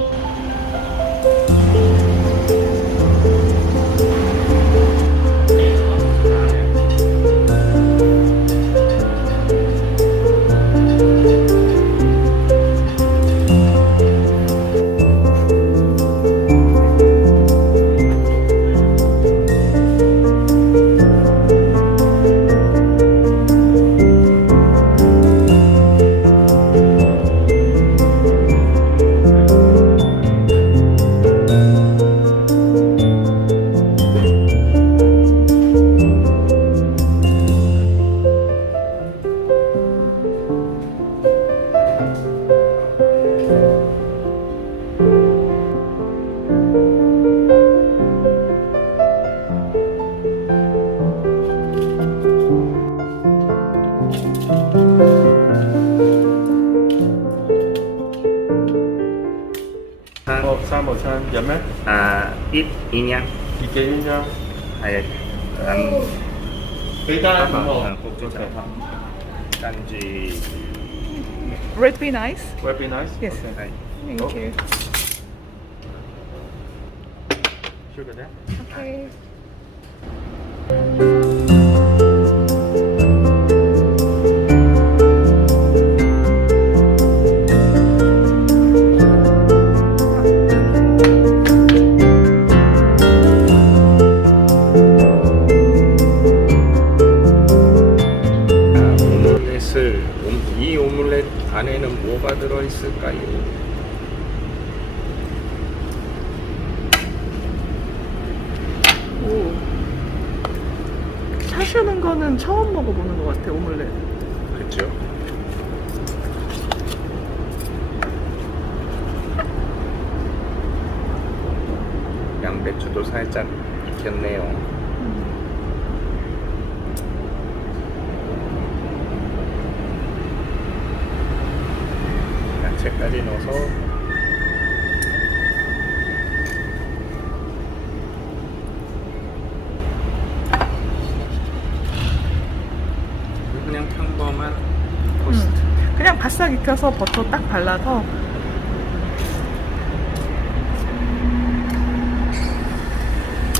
Oh. 六三號餐飲咩？誒，一營養。自己營養。係。嗯。幾間五號？焗咗成盒。跟住。Red bean ice。Red bean ice。Yes. 係。Thank you. Sugar 啫。Okay. 오믈렛을 옴- 이 오믈렛 안에는 뭐가 들어 있을까요? 오. 사시는 거는 처음 먹어보는 것 같아, 오믈렛. 그렇죠? 양배추도 살짝 익혔네요. 넣어서 그냥 평범한 토스트. 그냥 바싹 익혀서 버터 딱 발라서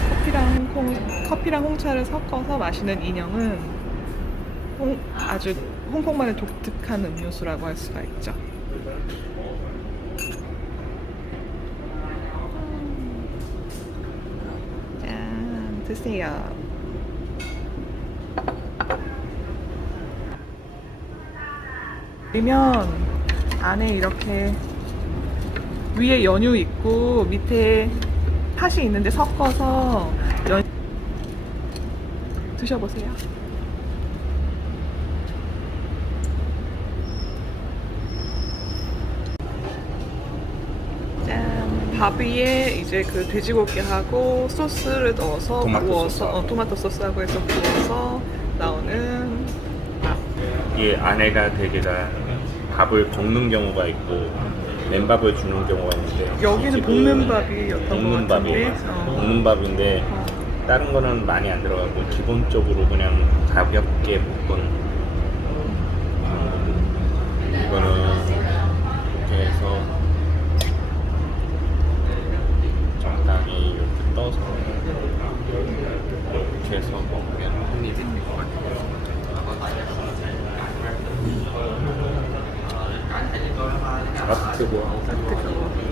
커피랑 홍, 커피랑 홍차를 섞어서 마시는 인형은 홍- 아주 홍콩만의 독특한 음료수라고 할 수가 있죠. 짠, 드세요. 그러면 안에 이렇게 위에 연유 있고 밑에 팥이 있는데 섞어서 연... 드셔보세요. 짠. 밥 위에 이제 그 돼지고기하고 소스를 넣어서 토마토 구워서 소스하고. 어, 토마토 소스하고 해서 구워서 나오는 밥. 이 아내가 되게가 밥을 볶는 경우가 있고 맨밥을 주는 경우가 있는데 여기는 볶는 밥이었던 것 볶는 같은데. 밥이에요. 어. 볶는 밥인데 어. 다른 거는 많이 안 들어가고 기본적으로 그냥 가볍게 볶은 이거는 이렇게 해서 적당히 이렇게 떠서 이렇게 해서 먹으면 한 입이 될것 같아요. 아, 뜨거워. 뜨거워.